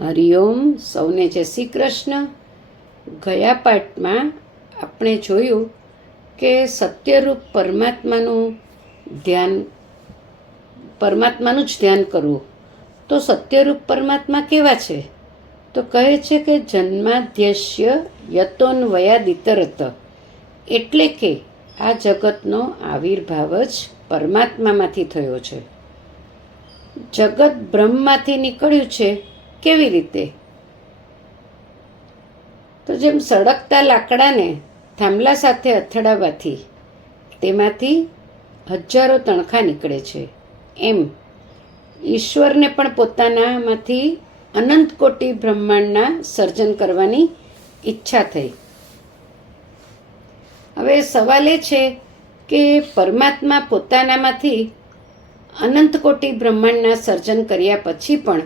હરિઓમ, સૌને જય શ્રી કૃષ્ણ. ગયા પાઠમાં આપણે જોયું કે સત્યરૂપ પરમાત્માનું જ ધ્યાન કરવું. તો સત્યરૂપ પરમાત્મા કેવા છે? તો કહે છે કે જન્માદ્યસ્ય યતોન્વયાદિતરત, એટલે કે આ જગતનો આવિર્ભાવ જ પરમાત્મામાંથી થયો છે. જગત બ્રહ્મમાંથી નીકળ્યું છે. કેવી રીતે? તો જેમ સળગતા લાકડાને થાંભલા સાથે અથડાવવાથી તેમાંથી હજારો તણખા નીકળે છે, એમ ઈશ્વરને પણ પોતાનામાંથી અનંત કોટી બ્રહ્માંડના સર્જન કરવાની ઈચ્છા થઈ. હવે સવાલ એ છે કે પરમાત્મા પોતાનામાંથી અનંત કોટી બ્રહ્માંડના સર્જન કર્યા પછી પણ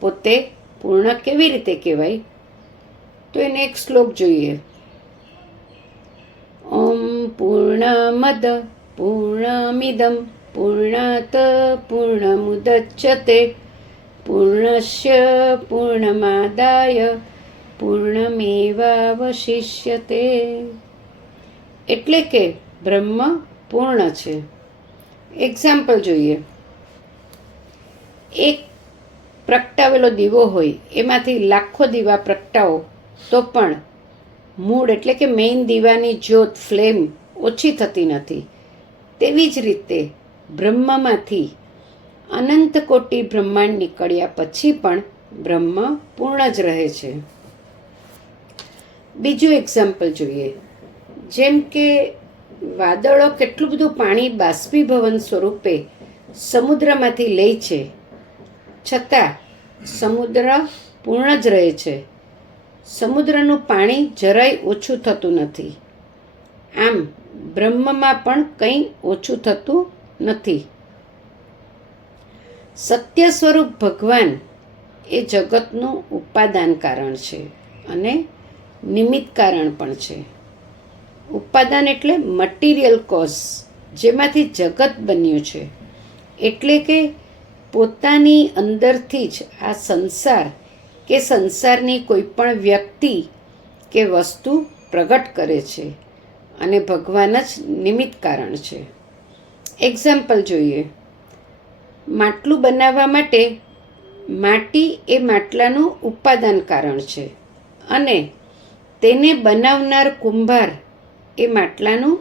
પોતે પૂર્ણ કેવી રીતે કહેવાય? તો એને એક શ્લોક જોઈએ. ઓમ પૂર્ણમદ પૂર્ણમિદમ પૂર્ણાત પૂર્ણમુદચ્યતે પૂર્ણસ્ય પૂર્ણમાદાય પૂર્ણમેવાવશિષ્યતે. એટલે કે બ્રહ્મ પૂર્ણ છે. એક્ઝામ્પલ જોઈએ. એક પ્રગટાવેલો દીવો હોય, એમાંથી લાખો દીવા પ્રગટાવો તો પણ મૂળ એટલે કે મેઇન દીવાની જ્યોત ફ્લેમ ઓછી થતી નથી. તેવી જ રીતે બ્રહ્મમાંથી અનંત કોટી બ્રહ્માંડ નીકળ્યા પછી પણ બ્રહ્મ પૂર્ણ જ રહે છે. બીજું એક્ઝામ્પલ જોઈએ. જેમ કે વાદળો કેટલું બધું પાણી બાષ્પીભવન સ્વરૂપે સમુદ્રમાંથી લે છે, છતાં સમુદ્ર પૂર્ણ જ રહે છે. સમુદ્રનું પાણી જરાય ઓછું થતું નથી. આમ બ્રહ્મમાં પણ કંઈ ઓછું થતું નથી. સત્ય સ્વરૂપ ભગવાન એ જગતનું ઉપાદાન કારણ છે અને નિમિત્ત કારણ પણ છે. ઉપાદાન એટલે મટીરિયલ કોઝ, જેમાંથી જગત બન્યું છે. એટલે કે પોતાની અંદરથી જ આ સંસાર કે સંસારની કોઈ પણ વ્યક્તિ કે વસ્તુ પ્રગટ કરે છે અને ભગવાન જ નિમિત્ત કારણ છે. એક્ઝામ્પલ જોઈએ. માટલું બનાવવા માટે માટી એ માટલાનું ઉપાદાન કારણ છે અને તેને બનાવનાર કુંભાર એ માટલાનું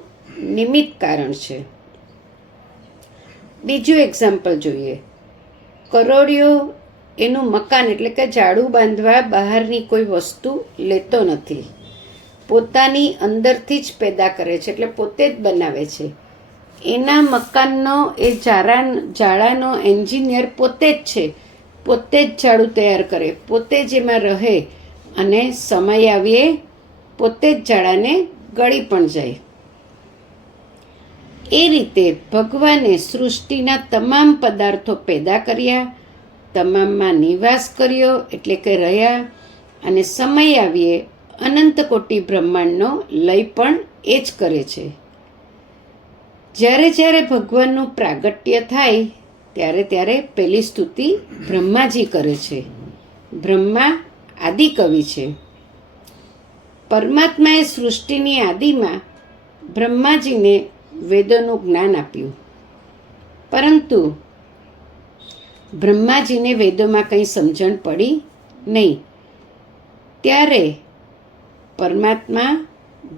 નિમિત્ત કારણ છે. બીજું એક્ઝામ્પલ જોઈએ. કરોડિયો એનું મકાન એટલે કે ઝાડુ બાંધવા બહારની કોઈ વસ્તુ લેતો નથી. પોતાની અંદરથી જ પેદા કરે છે, એટલે પોતે જ બનાવે છે. એના મકાનનો એ ઝાડાનો એન્જિનિયર પોતે જ છે. પોતે જ ઝાડુ તૈયાર કરે, પોતે જ એમાં રહે અને સમય આવીએ પોતે જ ઝાડાને ગળી પણ જાય. એ રીતે ભગવાને સૃષ્ટિના તમામ પદાર્થો પેદા કર્યા, તમામમાં નિવાસ કર્યો એટલે કે રહ્યા, અને સમય આવીએ અનંત કોટી બ્રહ્માંડનો લય પણ એ જ કરે છે. જ્યારે જ્યારે ભગવાનનું પ્રાગટ્ય થાય ત્યારે ત્યારે પહેલી સ્તુતિ બ્રહ્માજી કરે છે. બ્રહ્મા આદિકવિ છે. પરમાત્માએ સૃષ્ટિની આદિમાં બ્રહ્માજીને વેદોનું જ્ઞાન આપ્યું, પરંતુ બ્રહ્માજીને વેદોમાં કંઈ સમજણ પડી નહીં. ત્યારે પરમાત્મા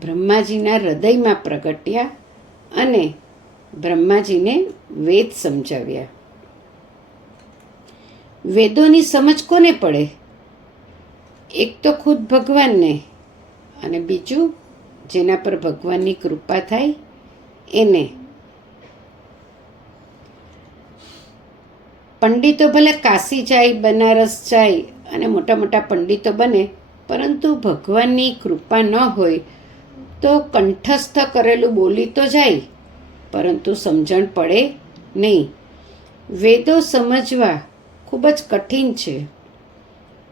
બ્રહ્માજીના હૃદયમાં પ્રગટ્યા અને બ્રહ્માજીને વેદ સમજાવ્યા. વેદોની સમજ કોને પડે? એક તો ખુદ ભગવાનને, અને બીજું જેના પર ભગવાનની કૃપા થાય એને. પંડિતો ભલે કાશી જાય, બનારસ જાય અને મોટા મોટા પંડિતો બને, પરંતુ ભગવાનની કૃપા ન હોય તો કંઠસ્થ કરેલું બોલી તો જાય, પરંતુ સમજણ પડે નહીં. વેદો સમજવા ખૂબ જ કઠિન છે,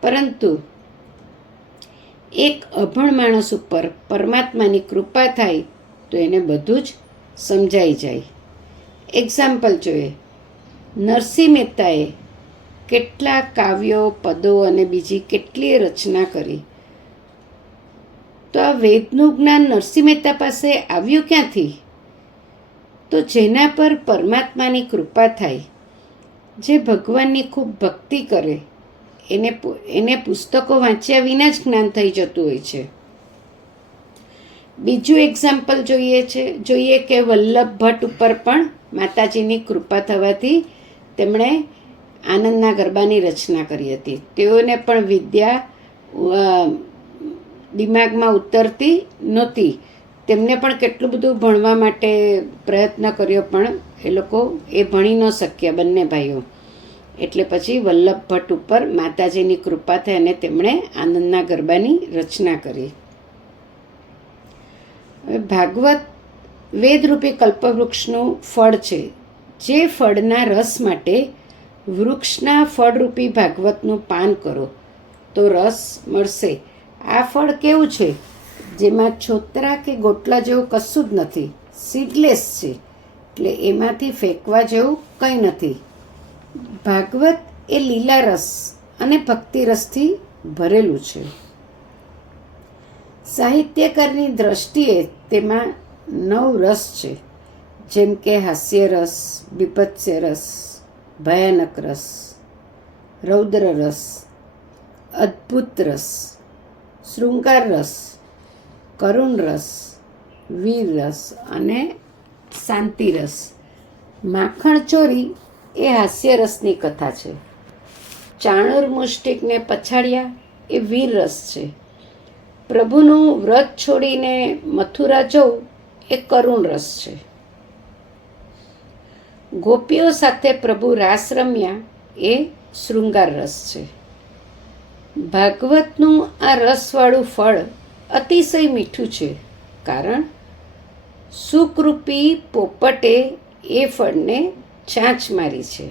પરંતુ એક અભણ માણસ ઉપર પરમાત્માની કૃપા થાય તો એને બધું જ સમજાઈ જાય. એક્ઝામ્પલ જોઈએ. નરસિંહ મહેતાએ કેટલા કાવ્યો, પદો અને બીજી કેટલીય રચના કરી. તો આ વેદનું જ્ઞાન નરસિંહ મહેતા પાસે આવ્યું ક્યાંથી? તો જેના પર પરમાત્માની કૃપા થાય, જે ભગવાનની ખૂબ ભક્તિ કરે, એને પુસ્તકો વાંચ્યા વિના જ જ્ઞાન થઈ જતું હોય છે. બીજું એક્ઝામ્પલ જોઈએ કે વલ્લભ ભટ્ટ ઉપર પણ માતાજીની કૃપા થવાથી તેમણે આનંદના ગરબાની રચના કરી હતી. તેઓને પણ વિદ્યા દિમાગમાં ઉતરતી નહોતી. તેમને પણ કેટલું બધું ભણવા માટે પ્રયત્ન કર્યો, પણ એ લોકો ભણી ન શક્યા બંને ભાઈઓ. એટલે પછી વલ્લભ ભટ્ટ ઉપર માતાજીની કૃપા થઈ અને તેમણે આનંદના ગરબાની રચના કરી. ભાગવત વેદરૂપી કલ્પવૃક્ષનું ફળ છે. જે ફળના રસ માટે વૃક્ષના ફળરૂપી ભાગવતનું પાન કરો તો રસ મળશે. આ ફળ કેવું છે? જેમાં છોતરા કે ગોટલા જેવું કશું જ નથી, સીડલેસ છે, એટલે એમાંથી ફેંકવા જેવું કંઈ નથી. ભાગવત એ લીલા રસ અને ભક્તિ રસથી ભરેલું છે. સાહિત્યકારની દ્રષ્ટિએ તેમાં 9 રસ છે, જેમ કે હાસ્ય રસ, બીભત્સ્ય રસ, ભયાનક રસ, રૌદ્ર રસ, અદ્ભુત રસ, શૃંગાર રસ, કરુણ રસ, વીર રસ અને શાંતિ રસ. માખણ ચોરી એ હાસ્ય રસની કથા છે. ચાણૂર મુષ્ટિકને પછાડ્યા એ વીર રસ છે. પ્રભુનું વ્રત છોડીને મથુરા જવું એ કરુણ રસ છે. ગોપીઓ સાથે પ્રભુ રાસ રમ્યા એ શૃંગાર રસ છે. ભાગવતનું આ રસવાળું ફળ અતિશય મીઠું છે, કારણ સુકૃપી પોપટે એ ફળને ચાંચ મારી છે.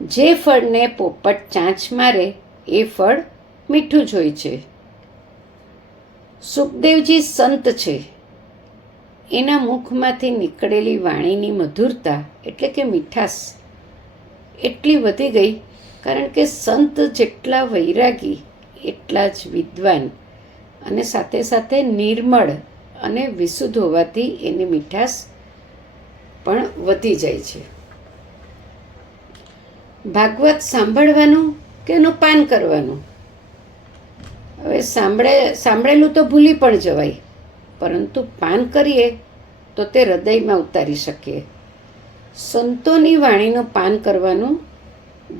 જે ફળને પોપટ ચાંચ મારે એ ફળ મીઠું જ હોય છે. સુખદેવજી સંત છે. એના મુખમાંથી નીકળેલી વાણીની મધુરતા એટલે કે મીઠાશ એટલી વધી ગઈ, કારણ કે સંત જેટલા વૈરાગી એટલા જ વિદ્વાન અને સાથે સાથે નિર્મળ અને વિશુદ્ધ હોવાથી એની મીઠાશ પણ વધી જાય છે. ભાગવત સાંભળવાનું કે એનું પાન કરવાનું? હવે સાંભળેલું તો ભૂલી પણ જવાય, પરંતુ પાન કરીએ તો તે હૃદયમાં ઉતારી શકીએ. સંતોની વાણીનું પાન કરવાનું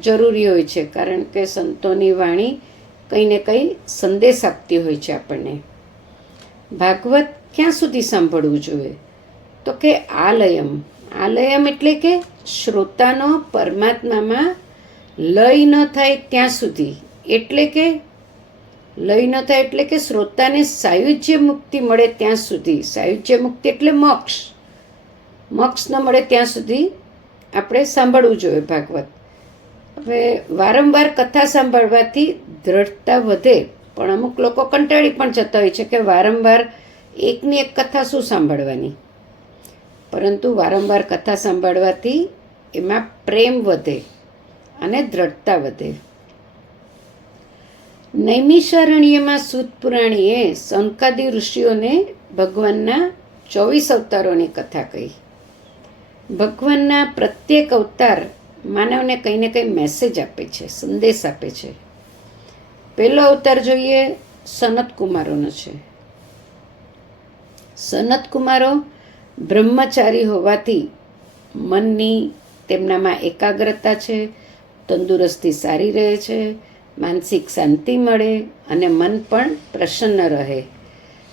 જરૂરી હોય છે, કારણ કે સંતોની વાણી કંઈ ને કંઈ સંદેશ આપતી હોય છે આપણને. ભાગવત ક્યાં સુધી સાંભળવું જોઈએ? તો કે આલયમ એટલે કે શ્રોતાનો પરમાત્મામાં લય ન થાય ત્યાં સુધી. એટલે કે લય ન થાય એટલે કે શ્રોતાને સાયુજ્ય મુક્તિ મળે ત્યાં સુધી. સાયુજ્ય મુક્તિ એટલે મોક્ષ ન મળે ત્યાં સુધી આપણે સાંભળવું જોઈએ ભાગવત. હવે વારંવાર કથા સાંભળવાથી દ્રઢતા વધે, પણ અમુક લોકો કંટાળી પણ જતા હોય છે કે વારંવાર એકની એક કથા શું સાંભળવાની. પરંતુ વારંવાર કથા સાંભળવાથી એમાં પ્રેમ વધે અને દ્રઢતા વધે. નૈમિષારણ્યમાં સૂત પુરાણીએ સનકાદી ઋષિઓને ભગવાનના 24 અવતારોની કથા કહી. ભગવાનના પ્રત્યેક અવતાર માનવને કંઈ ને કંઈ મેસેજ આપે છે, સંદેશ આપે છે. પહેલો અવતાર જોઈએ સનત કુમારોનો છે. સનત કુમારો બ્રહ્મચારી હોવાથી મનની તેમનામાં એકાગ્રતા છે, તંદુરસ્તી સારી રહે છે, માનસિક શાંતિ મળે અને મન પણ પ્રસન્ન રહે.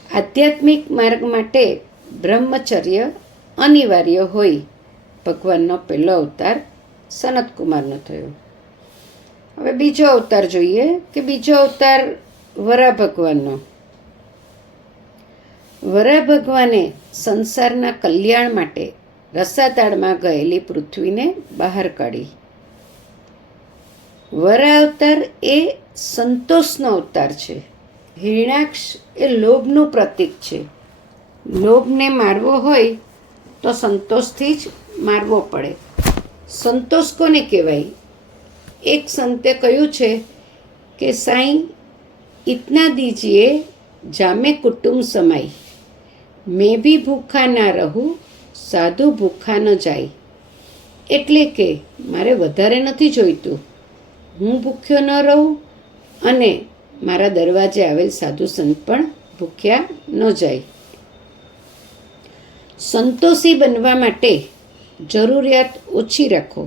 આધ્યાત્મિક માર્ગ માટે બ્રહ્મચર્ય અનિવાર્ય હોય. ભગવાનનો પહેલો અવતાર સનત કુમારનો થયો. હવે બીજો અવતાર જોઈએ કે બીજો અવતાર વરા ભગવાનનો. વરા ભગવાને સંસારના કલ્યાણ માટે રસાતાળમાં ગયેલી પૃથ્વીને બહાર કાઢી. વરા અવતાર એ સંતોષનો અવતાર છે. હિરણાક્ષ એ લોભનું પ્રતીક છે. લોભને મારવો હોય તો સંતોષથી જ મારવો પડે. સંતોષ કોને કહેવાય? એક સંતે કહ્યું છે કે સાईं इतना दीजिए जामे कुटुंब समाई, मैं भी भूखा ना रहूं साधु भूखा ન જાય. એટલે કે મારે વધારે નથી જોઈતું, હું ભૂખ્યો ન રહું અને મારા દરવાજે આવેલ સાધુ સંત પણ ભૂખ્યા ન જાય. સંતોષી બનવા માટે જરૂરિયાત ઓછી રાખો,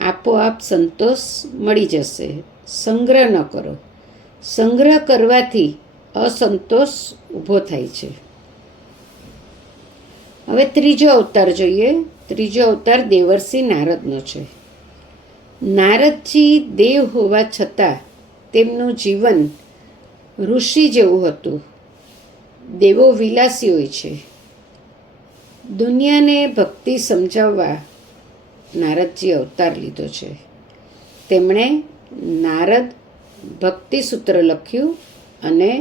આપોઆપ સંતોષ મળી જશે. સંગ્રહ ન કરો, સંગ્રહ કરવાથી અસંતોષ ઊભો થાય છે. હવે ત્રીજો અવતાર જોઈએ. ત્રીજો અવતાર દેવર્ષિ નારદનો છે. નારદજી દેવ હોવા છતાં તેમનું જીવન ઋષિ જેવું હતું. દેવો વિલાસી હોય છે. દુનિયાને ભક્તિ સમજાવવા નારદજી અવતાર લીધો છે. તેમણે નારદ ભક્તિ સૂત્ર લખ્યું અને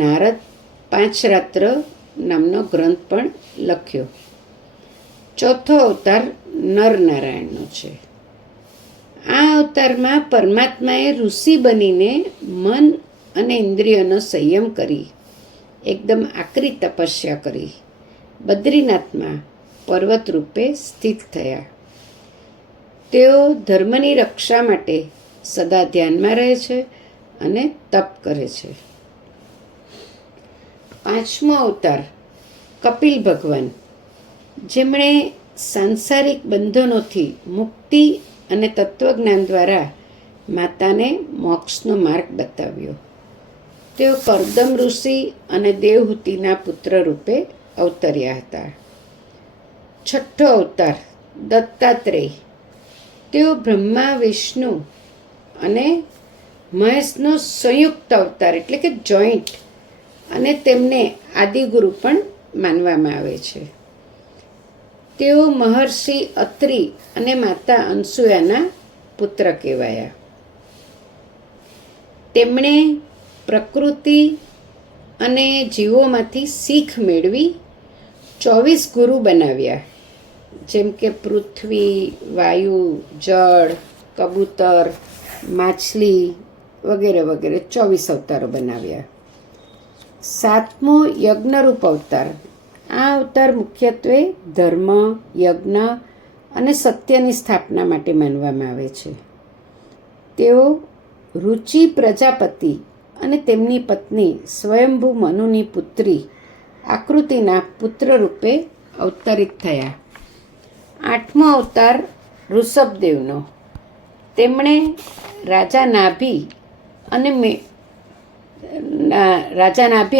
નારદ 5 રાત્ર નામનો ગ્રંથ પણ લખ્યો. ચોથો અવતાર નરનારાયણનો છે. આ અવતારમાં પરમાત્માએ ઋષિ બનીને મન અને ઇન્દ્રિયોનો સંયમ કરી એકદમ આકરી તપસ્યા કરી બદ્રીનાથમાં પર્વત રૂપે સ્થિત થયા. તેઓ ધર્મની રક્ષા માટે સદા ધ્યાનમાં રહે છે અને તપ કરે છે. પાંચમો અવતાર કપિલ ભગવાન, જેમણે સાંસારિક બંધનોથી મુક્તિ અને તત્વજ્ઞાન દ્વારા માતાને મોક્ષનો માર્ગ બતાવ્યો. તેઓ કરદમ ઋષિ અને દેવહૂતિના પુત્ર રૂપે અવતર્યા હતા. છઠ્ઠો અવતાર દત્તાત્રેય, તેઓ બ્રહ્મા વિષ્ણુ અને મહેશનો સંયુક્ત અવતાર એટલે કે જોઈન્ટ, અને તેમને આદિગુરુ પણ માનવામાં આવે છે. તેઓ મહર્ષિ અત્રિ અને માતા અનસૂયાના પુત્ર કહેવાયા. તેમણે પ્રકૃતિ અને જીવોમાંથી શીખ મેળવી 24 ગુરુ બનાવ્યા, જેમ કે પૃથ્વી, વાયુ, જળ, કબૂતર, માછલી વગેરે વગેરે 24 અવતારો બનાવ્યા. સાતમો યજ્ઞરૂપ અવતાર. આ અવતાર મુખ્યત્વે ધર્મ, યજ્ઞ અને સત્યની સ્થાપના માટે માનવામાં આવે છે. તેઓ રુચિ પ્રજાપતિ અને તેમની પત્ની સ્વયંભૂ મનુની પુત્રી આકૃતિના પુત્ર રૂપે અવતરિત થયા. આઠમો અવતાર ઋષભદેવનો. તેમણે રાજા નાભી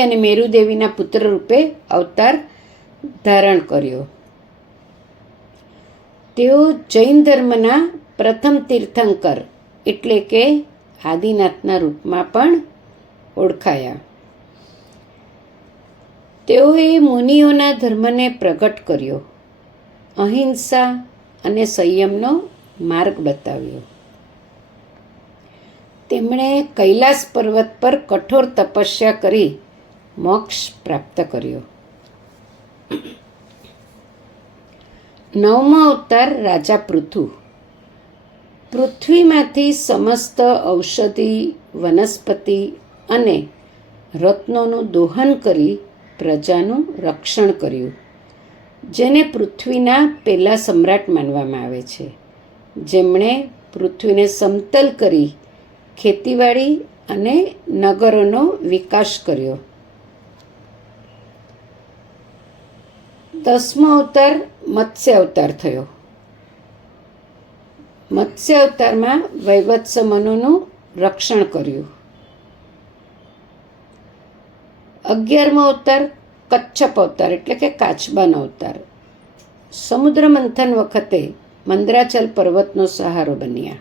અને મેરુદેવીના પુત્ર રૂપે અવતાર ધારણ કર્યો. તેઓ જૈન ધર્મના પ્રથમ તીર્થંકર એટલે કે આદિનાથના રૂપમાં પણ ઓળખાયા. તેઓએ મુનિઓના ધર્મને પ્રગટ કર્યો, અહિંસા અને સંયમનો માર્ગ બતાવ્યો. તેમણે કૈલાસ પર્વત પર કઠોર તપસ્યા કરી મોક્ષ પ્રાપ્ત કર્યો. નવમો અવતાર રાજા પૃથુ. પૃથ્વીમાંથી સમસ્ત ઔષધિ, વનસ્પતિ અને રત્નોનું દોહન કરી પ્રજાનું રક્ષણ કર્યું, જેને પૃથ્વીના પહેલા સમ્રાટ માનવામાં આવે છે. જેમણે પૃથ્વીને સમતલ કરી ખેતીવાડી અને નગરોનો વિકાસ કર્યો. દસમો અવતાર મત્સ્ય અવતાર થયો. મત્સ્ય અવતારમાં વૈવત્સ મનુનું રક્ષણ કર્યું. 11મો અવતાર કચ્છપ અવતાર એટલે કે કાચબાનો અવતાર. સમુદ્ર મંથન વખતે મંદરાચલ પર્વતનો સહારો બન્યા.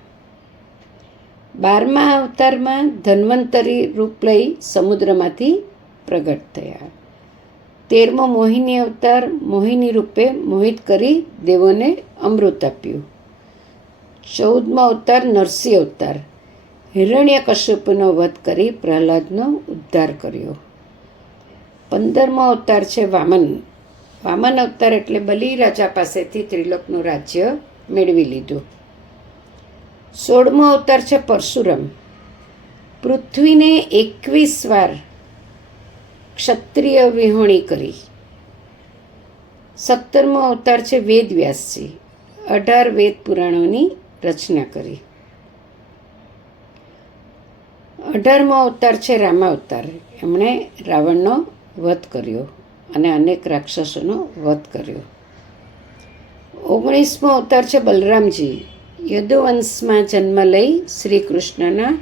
12મા અવતારમાં ધન્વંતરી રૂપ લઈ સમુદ્રમાંથી પ્રગટ થયા. 13મો મોહિની અવતાર મોહિની રૂપે મોહિત કરી દેવોને અમૃત આપ્યું. 14મો અવતાર નરસિંહ અવતાર, હિરણ્યકશ્યપનો વધ કરી પ્રહલાદનો ઉદ્ધાર કર્યો. 15મો અવતાર છે વામન. વામન અવતાર એટલે બલિ રાજા પાસેથી ત્રિલોકનું રાજ્ય મેળવી લીધું. 16મો અવતાર છે પરશુરામ. પૃથ્વીને 21 વાર ક્ષત્રિય વિહોણી કરી. 17મો અવતાર છે વેદવ્યાસજી. 18 વેદ પુરાણોની રચના કરી. 18મો અવતાર છે રામાવતાર. એમણે રાવણનો વધ કર્યો અને અનેક રાક્ષસોનો વધ કર્યો. 19મો અવતાર છે બલરામજી. યદુવંશમાં જન્મ લઈ શ્રી કૃષ્ણના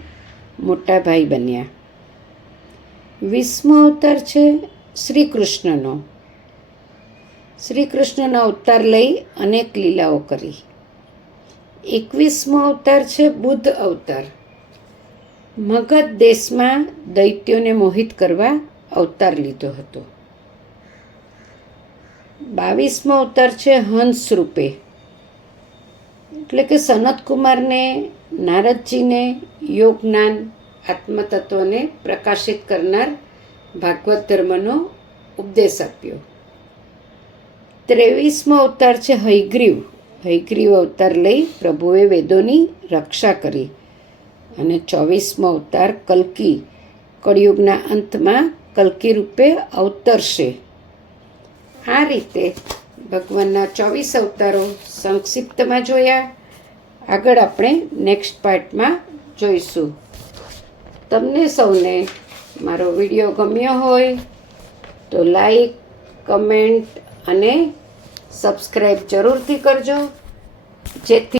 મોટા ભાઈ બન્યા. 20મો અવતાર છે શ્રી કૃષ્ણનો. શ્રી કૃષ્ણનો અવતાર લઈ અનેક લીલાઓ કરી. 21મો અવતાર છે બુદ્ધ અવતાર. મગધ દેશમાં દૈત્યોને મોહિત કરવા અવતાર લીધો હતો. 22મો અવતાર છે હંસ રૂપે, એટલે કે સનતકુમારને નારદજીને યોગ જ્ઞાન આત્મતત્વને પ્રકાશિત કરનાર ભાગવત ધર્મનો ઉપદેશ આપ્યો. 23મો અવતાર છે હયગ્રીવ. હયગ્રીવ અવતાર લઈ પ્રભુએ વેદોની રક્ષા કરી. અને 24મો અવતાર કલ્કી. કળિયુગના અંતમાં કલ્કી રૂપે અવતરશે. આ રીતે ભગવાનના 24 અવતારો સંક્ષિપ્તમાં જોયા. આગળ આપણે નેક્સ્ટ પાર્ટમાં જોઈશું. તમને સૌને મારો વિડીયો ગમ્યો હોય તો લાઈક, કમેન્ટ અને સબસ્ક્રાઈબ જરૂરથી કરજો, જેથી